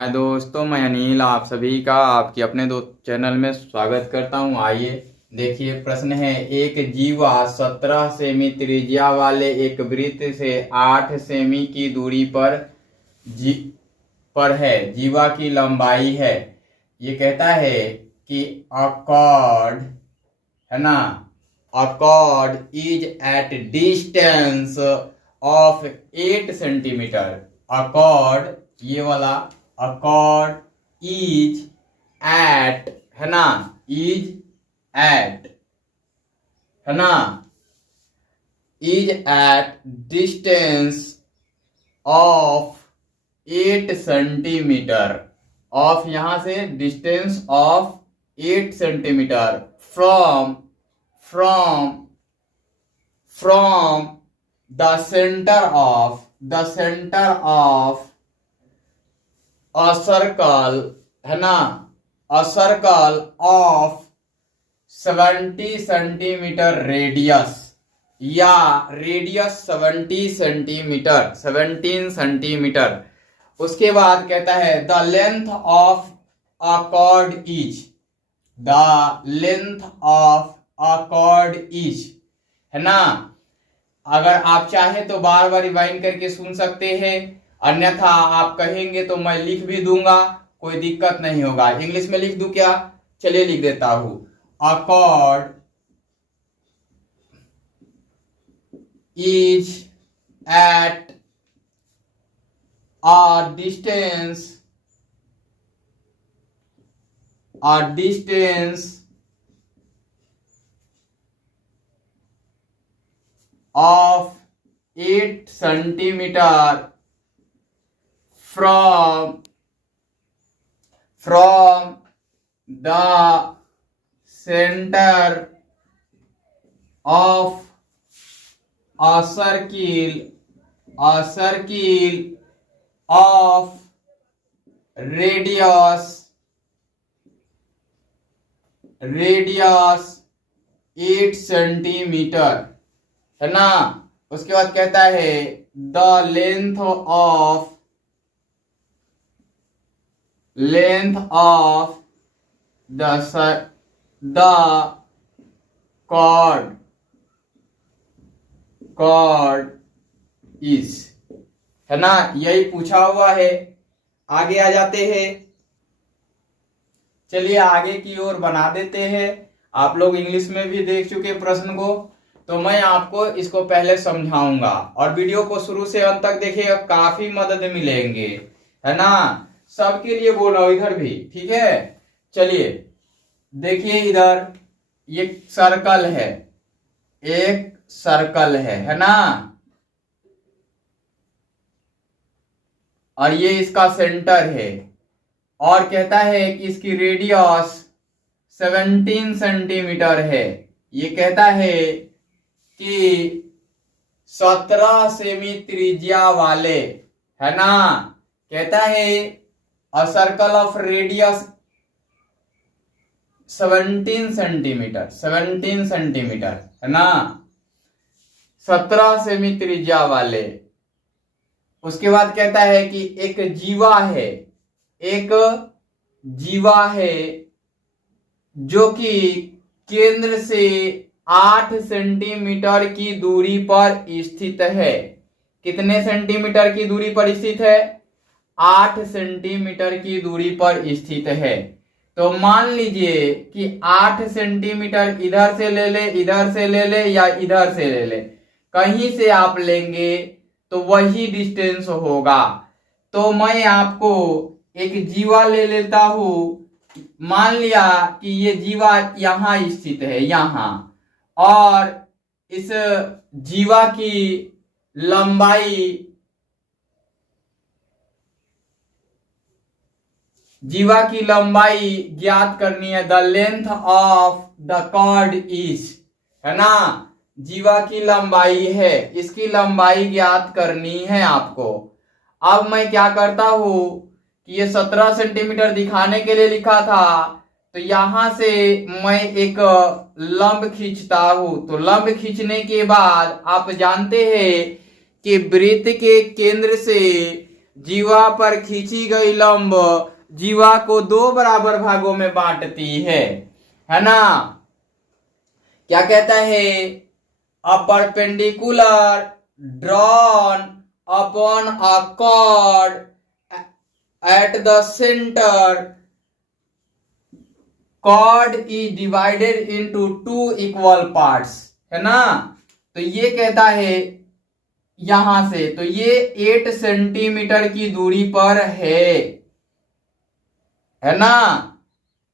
हाय दोस्तों, मैं अनिल आप सभी का आपके अपने चैनल में स्वागत करता हूं। आइए देखिए, प्रश्न है। एक जीवा 17 सेमी त्रिज्या वाले एक वृत्त से 8 सेमी की दूरी पर है। जीवा की लंबाई है। ये कहता है कि अकॉर्ड, है ना, accord is at distance of 8 centimetre. Accord, ये वाला अकॉर्ड इज एट, है ना, इज एट, है ना, is at distance of 8 centimetre. Of यहां से distance of 8 centimetre from from the centre of a circle, है ना, a circle of 70 centimetre radius, या रेडियस 70 सेंटीमीटर, 17 सेंटीमीटर। उसके बाद कहता है the length of a chord is, the length of a chord is, है ना। अगर आप चाहे तो बार बार रिवाइंड करके सुन सकते हैं, अन्यथा आप कहेंगे तो मैं लिख भी दूंगा, कोई दिक्कत नहीं होगा। इंग्लिश में लिख दूं क्या? चलिए लिख देता हूं। A chord is at a distance of 8 centimeter from the center of a circle of radius 8 centimetre, है ना। उसके बाद कहता है the length of the chord is, है ना। यही पूछा हुआ है। आगे आ जाते हैं। चलिए आगे की ओर बना देते हैं। आप लोग इंग्लिश में भी देख चुके प्रश्न को, तो मैं आपको इसको पहले समझाऊंगा और वीडियो को शुरू से अंत तक देखिएगा, काफी मदद मिलेंगे, है ना। सबके लिए बोल रहा हूं, इधर भी, ठीक है। चलिए देखिए, इधर ये सर्कल है, एक सर्कल है ना, और ये इसका सेंटर है, और कहता है कि इसकी रेडियस 17 सेंटीमीटर है। ये कहता है कि 17 सेमी त्रिज्या वाले, है ना, कहता है a circle of radius 17 centimetre, है ना, 17 सेमी त्रिज्या वाले। उसके बाद कहता है कि एक जीवा है जो कि केंद्र से 8 सेंटीमीटर की दूरी पर स्थित है। कितने सेंटीमीटर की दूरी पर स्थित है? 8 सेंटीमीटर की दूरी पर स्थित है। तो मान लीजिए कि 8 सेंटीमीटर इधर से ले ले, इधर से ले ले, या इधर से ले ले, कहीं से आप लेंगे तो वही डिस्टेंस होगा। तो मैं आपको एक जीवा ले लेता हूं। मान लिया कि ये जीवा यहां स्थित है, यहां, और इस जीवा की लंबाई ज्ञात करनी है। The length of the chord is, है ना, जीवा की लंबाई है, इसकी लंबाई ज्ञात करनी है आपको। अब मैं क्या करता हूं कि ये 17 सेंटीमीटर दिखाने के लिए लिखा था, तो यहां से मैं एक लंब खींचता हूं। तो लंब खींचने के बाद आप जानते हैं कि वृत्त के केंद्र से जीवा पर खींची गई लंब जीवा को दो बराबर भागों में बांटती है ना। क्या कहता है, a perpendicular drawn upon a chord at the centre, chord is divided into two equal parts, है ना। तो ये कहता है यहां से, तो ये 8 सेंटीमीटर की दूरी पर है ना।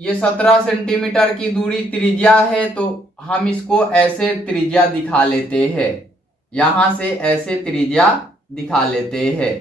ये 17 सेंटीमीटर की दूरी त्रिज्या है, तो हम इसको ऐसे त्रिज्या दिखा लेते हैं, यहां से ऐसे त्रिज्या दिखा लेते हैं।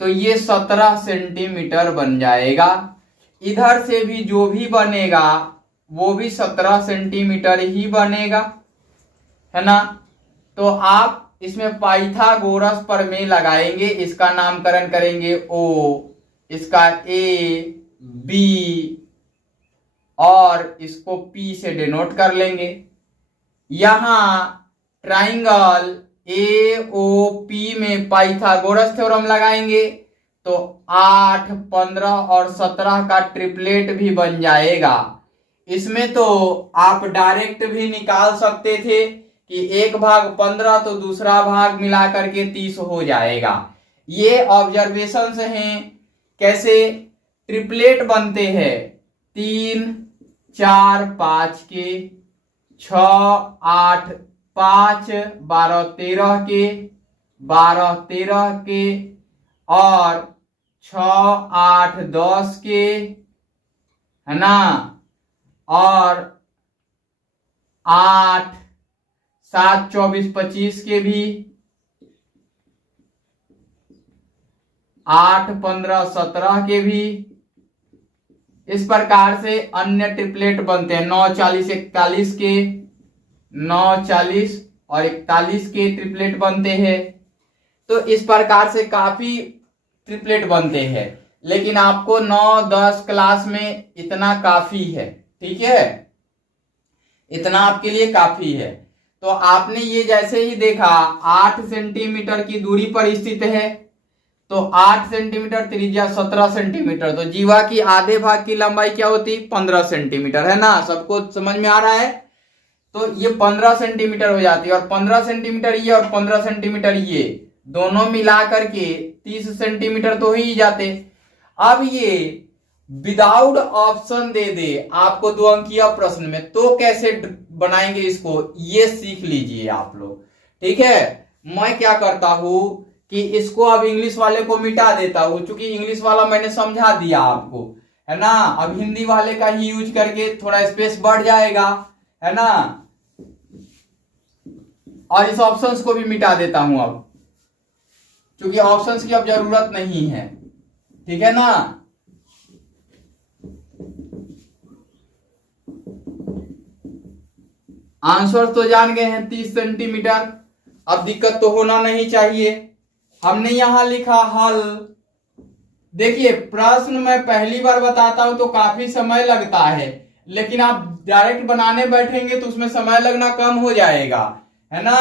तो ये 17 सेंटीमीटर बन जाएगा। इधर से भी जो भी बनेगा वो भी 17 सेंटीमीटर ही बनेगा, है ना। तो आप इसमें पाइथागोरस प्रमेय लगाएंगे, इसका नामकरण करेंगे O, इसका A, B और इसको P से डिनोट कर लेंगे। यहां ट्राइंगल AOP में पाइथागोरस थ्योरम लगाएंगे तो 8, 15 और 17 का ट्रिपलेट भी बन जाएगा। इसमें तो आप डायरेक्ट भी निकाल सकते थे कि एक भाग 15 तो दूसरा भाग मिलाकर के 30 हो जाएगा। ये ऑब्जर्वेशंस हैं कैसे ट्रिपलेट बनते हैं, 3, 4, 5 के, 6, 8, 5, 12, 13 के, 12, 13 के और 6, 8, 10 के, है ना। और 8, 7, 24, 25 के भी, 8, 15, 17 के भी। इस प्रकार से अन्य ट्रिपलेट बनते हैं, 9, 40, 41 के, 9, 40 और 41 के ट्रिपलेट बनते हैं। तो इस प्रकार से काफी ट्रिपलेट बनते हैं, लेकिन आपको 9, 10 क्लास में इतना काफी है, ठीक है, इतना आपके लिए काफी है। तो आपने ये जैसे ही देखा 8 सेंटीमीटर की दूरी पर स्थित है, तो 8 सेंटीमीटर त्रिज्या 17 सेंटीमीटर, तो जीवा की आधे भाग की लंबाई क्या होती, 15 सेंटीमीटर, है ना। सबको समझ में आ रहा है। तो ये 15 सेंटीमीटर हो जाती है, और 15 सेंटीमीटर ये और 15 सेंटीमीटर ये दोनों मिला करके 30 सेंटीमीटर तो ही जाते। अब ये विदाउट ऑप्शन दे दे आपको 2 अंकीय प्रश्न में, तो कैसे बनाएंगे इसको, ये सीख लीजिए आप लोग, ठीक है। मैं क्या करता हूं कि इसको अब इंग्लिश वाले को मिटा देता हूं, क्योंकि इंग्लिश वाला मैंने समझा दिया आपको, है ना। अब हिंदी वाले का ही यूज करके थोड़ा स्पेस बढ़ जाएगा, है ना। और इस ऑप्शंस को भी मिटा देता हूं अब, क्योंकि ऑप्शंस की अब जरूरत नहीं है, ठीक है ना। आंसर तो जान गए हैं 30 सेंटीमीटर। अब दिक्कत तो होना नहीं चाहिए। हमने यहां लिखा हल। देखिए प्रश्न मैं पहली बार बताता हूं तो काफी समय लगता है, लेकिन आप डायरेक्ट बनाने बैठेंगे तो उसमें समय लगना कम हो जाएगा, है ना।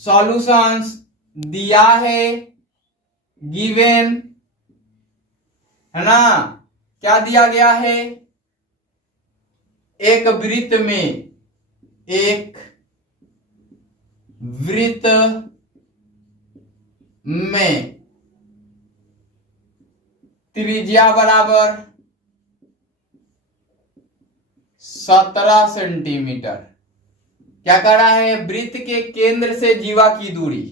सॉल्यूशंस दिया है गिवन, है ना। क्या दिया गया है, एक वृत्त में त्रिज्या बराबर 17 सेंटीमीटर। क्या कर रहा है, वृत्त के केंद्र से जीवा की दूरी,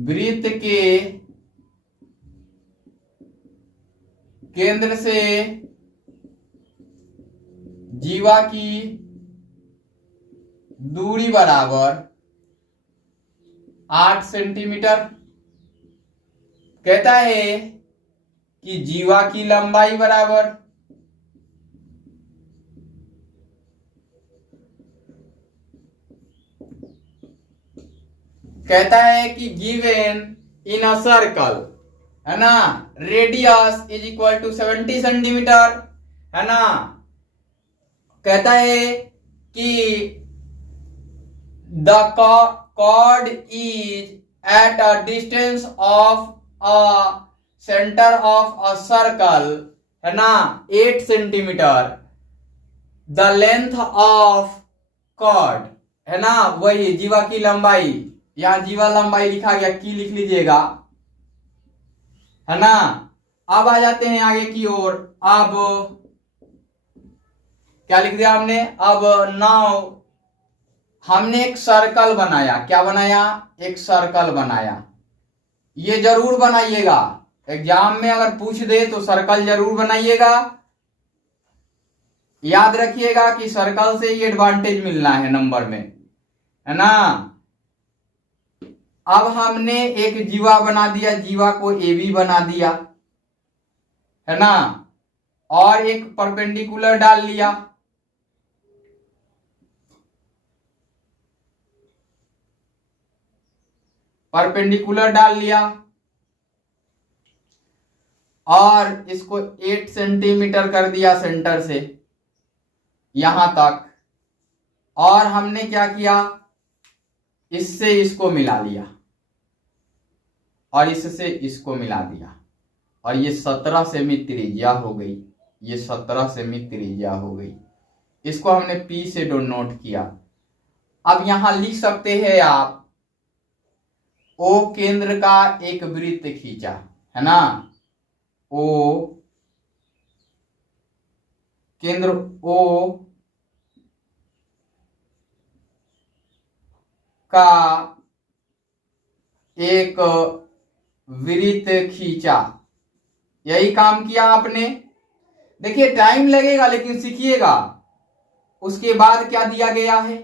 वृत्त के केंद्र से जीवा की दूरी बराबर 8 सेंटीमीटर। कहता है कि जीवा की लंबाई बराबर कहता है कि गिवन इन अ सर्कल, है ना, radius is equal to 70 centimetre, है ना। कहता है कि the chord is at a distance of a center of a circle, है ना, 8 centimetre, the length of chord, है ना, वही जीवा की लंबाई, यहां जीवा लंबाई लिखा गया, की लिख लीजिएगा, है ना। अब आ जाते हैं आगे की ओर। अब क्या लिख दिया हमने, अब नाउ हमने एक सर्कल बनाया, क्या बनाया, एक सर्कल बनाया। ये जरूर बनाइएगा, एग्जाम में अगर पूछ दे तो सर्कल जरूर बनाइएगा। याद रखिएगा कि सर्कल से ही एडवांटेज मिलना है नंबर में, है ना। अब हमने एक जीवा बना दिया, जीवा को ए बी बना दिया, है ना, और एक परपेंडिकुलर डाल लिया। परपेंडिकुलर डाल लिया और इसको 8 सेंटीमीटर कर दिया सेंटर से यहां तक। और हमने क्या किया, इससे इसको मिला लिया और इससे इसको मिला दिया, और ये 17 सेमी त्रिज्या हो गई, ये 17 सेमी त्रिज्या हो गई। इसको हमने P से डोनोट किया। अब यहां लिख सकते हैं आप, O केंद्र का एक वृत्त खींचा, है ना, O केंद्र O का एक वृत्त खींचा, यही काम किया आपने। देखिए टाइम लगेगा लेकिन सीखिएगा। उसके बाद क्या दिया गया है,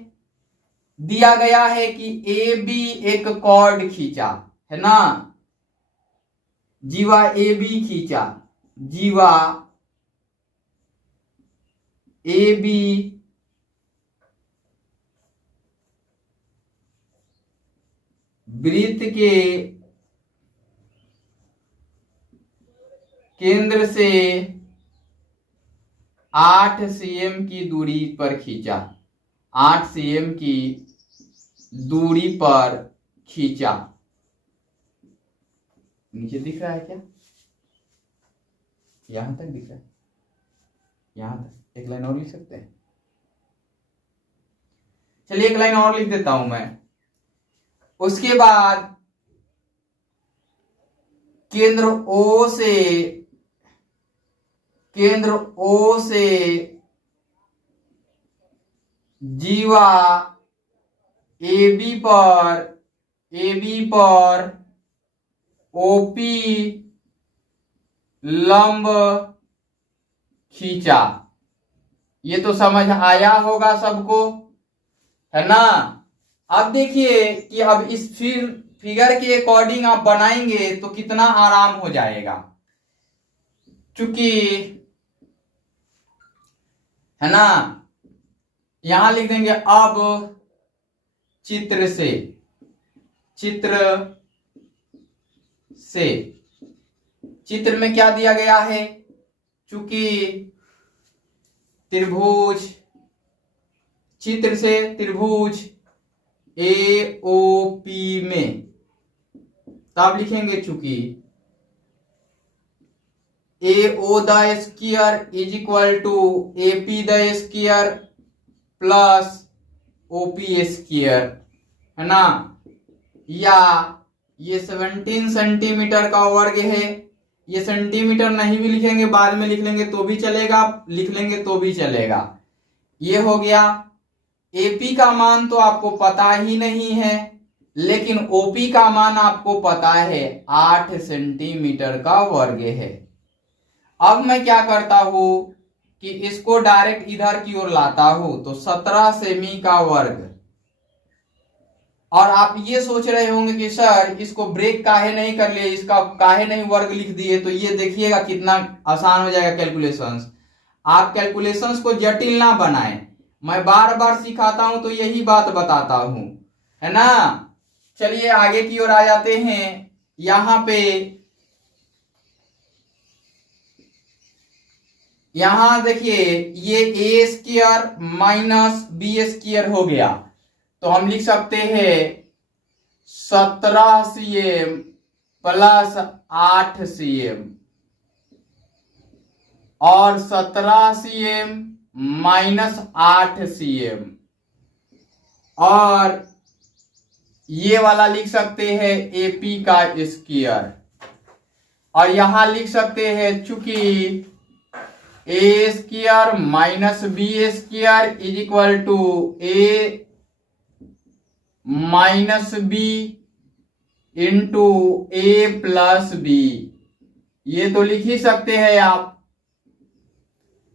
दिया गया है कि ए बी एक कॉर्ड खींचा, है ना, जीवा ए बी खींचा, जीवा ए बी वृत्त के केंद्र से 8 cm की दूरी पर खींचा, 8 cm की दूरी पर खींचा। नीचे दिख रहा है क्या, यहां तक दिख रहा है, यहां तक एक लाइन और लिख सकते हैं। चलिए एक लाइन और लिख देता हूं मैं। उसके बाद केंद्र O से जीवा ए बी पर OP लंब खींचा। ये तो समझ आया होगा सबको, है ना। अब देखिए कि अब इस फिगर के अकॉर्डिंग आप बनाएंगे तो कितना आराम हो जाएगा, चूंकि, है ना, यहां लिख देंगे अब चित्र से चित्र में क्या दिया गया है, चूंकि त्रिभुज, चित्र से त्रिभुज AOP में, तब लिखेंगे चूंकि AO the square is equal to AP the square plus OP square, है ना, या ये 17 सेंटीमीटर का वर्ग है। ये सेंटीमीटर नहीं भी लिखेंगे, बाद में लिख लेंगे तो भी चलेगा, लिख लेंगे तो भी चलेगा। ये हो गया। AP का मान तो आपको पता ही नहीं है, लेकिन OP का मान आपको पता है, 8 सेंटीमीटर का वर्ग है। अब मैं क्या करता हूं कि इसको डायरेक्ट इधर की ओर लाता हूं, तो 17 सेमी का वर्ग। और आप ये सोच रहे होंगे कि सर इसको ब्रेक काहे नहीं कर लिए, इसका काहे नहीं वर्ग लिख दिए, तो ये देखिएगा कितना आसान हो जाएगा कैलकुलेशंस। आप कैलकुलेशंस को जटिल ना बनाएं, मैं बार बार सिखाता हूं तो यही बात बताता हूं, है ना। चलिए आगे की ओर आ जाते हैं। यहां पे यहां देखिए ये ए स्क्वायर माइनस बी स्क्वायर हो गया, तो हम लिख सकते हैं 17 cm प्लस 8 cm और 17 cm माइनस 8 cm, और ये वाला लिख सकते हैं AP का स्क्वायर, और यहां लिख सकते हैं चूंकि A square minus B square is equal to A minus B into A plus B, ये तो लिख ही सकते हैं आप।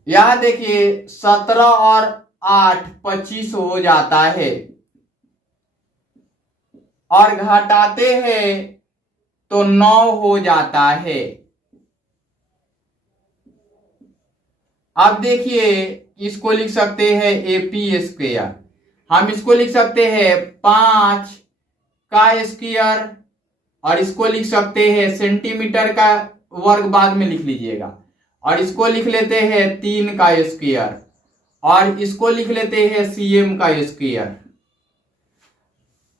यहां देखिए 17 और 8 25 हो जाता है, और घटाते हैं तो 9 हो जाता है। अब देखिए इसको लिख सकते हैं AP स्क्वायर, हम इसको लिख सकते हैं 5 का स्क्वायर, और इसको लिख सकते हैं सेंटीमीटर का वर्ग बाद में लिख लीजिएगा, और इसको लिख लेते हैं 3 का स्क्वायर, और इसको लिख लेते हैं cm का स्क्वायर।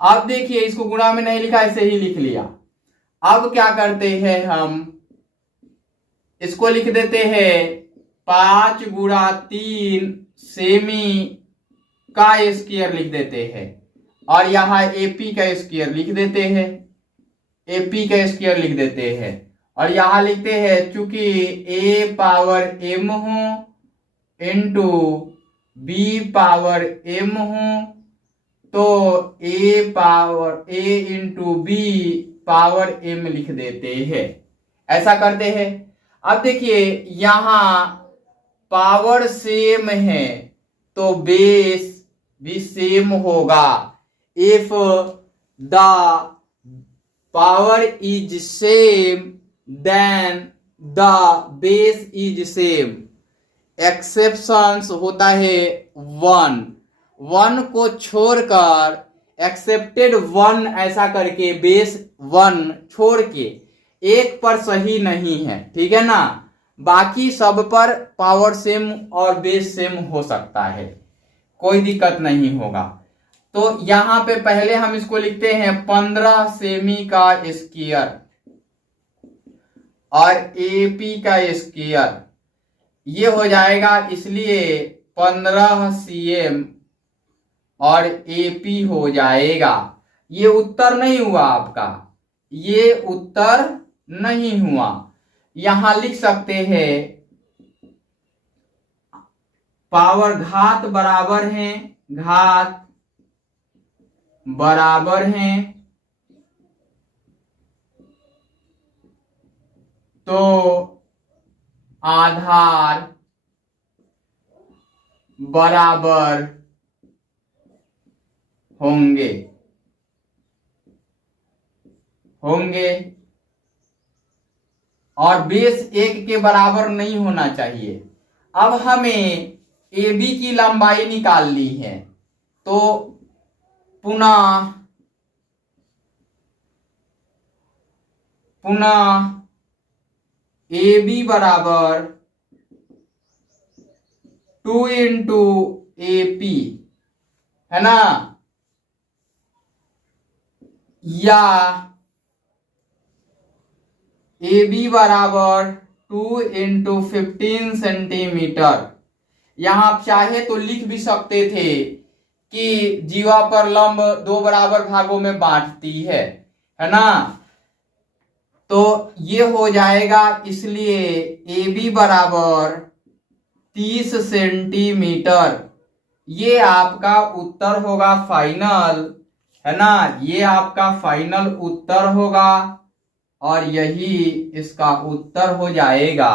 अब देखिए इसको गुणा में नहीं लिखा, ऐसे ही लिख लिया। अब क्या करते हैं, हम इसको लिख देते हैं 5 गुणा 3 सेमी का स्क्वायर लिख देते हैं, और यहां AP का स्क्वायर लिख देते हैं, AP का स्क्वायर लिख देते हैं, और यहां लिखते हैं चूंकि A पावर M हो इंटू B पावर M हो, तो A into B power M लिख देते हैं। ऐसा करते हैं। अब देखिए यहां पावर सेम है तो बेस भी सेम होगा। If the power is same then the base is same. Exceptions होता है 1 को छोड़कर, एक्सेप्टेड 1 ऐसा करके बेस 1 छोड़ के एक पर सही नहीं है, ठीक है ना। बाकी सब पर पावर सेम और बेस सेम हो सकता है, कोई दिक्कत नहीं होगा। तो यहां पे पहले हम इसको लिखते हैं 15 सेमी का स्क्वायर और AP का स्क्वायर, ये हो जाएगा इसलिए 15 cm और AP हो जाएगा। ये उत्तर नहीं हुआ आपका, ये उत्तर नहीं हुआ। यहां लिख सकते हैं पावर घात बराबर है, घात बराबर है तो आधार बराबर होंगे और बेस 1 के बराबर नहीं होना चाहिए। अब हमें AB की लंबाई निकालनी है, तो पुनः AB बराबर 2 इंटू AP है ना, या AB बराबर 2 इंटू 15 सेंटीमीटर। यहां आप चाहे तो लिख भी सकते थे कि जीवा पर लंब 2 बराबर भागों में बांटती है ना। तो ये हो जाएगा, इसलिए AB बराबर 30 सेंटीमीटर। ये आपका उत्तर होगा फाइनल, है ना, ये आपका फाइनल उत्तर होगा और यही इसका उत्तर हो जाएगा।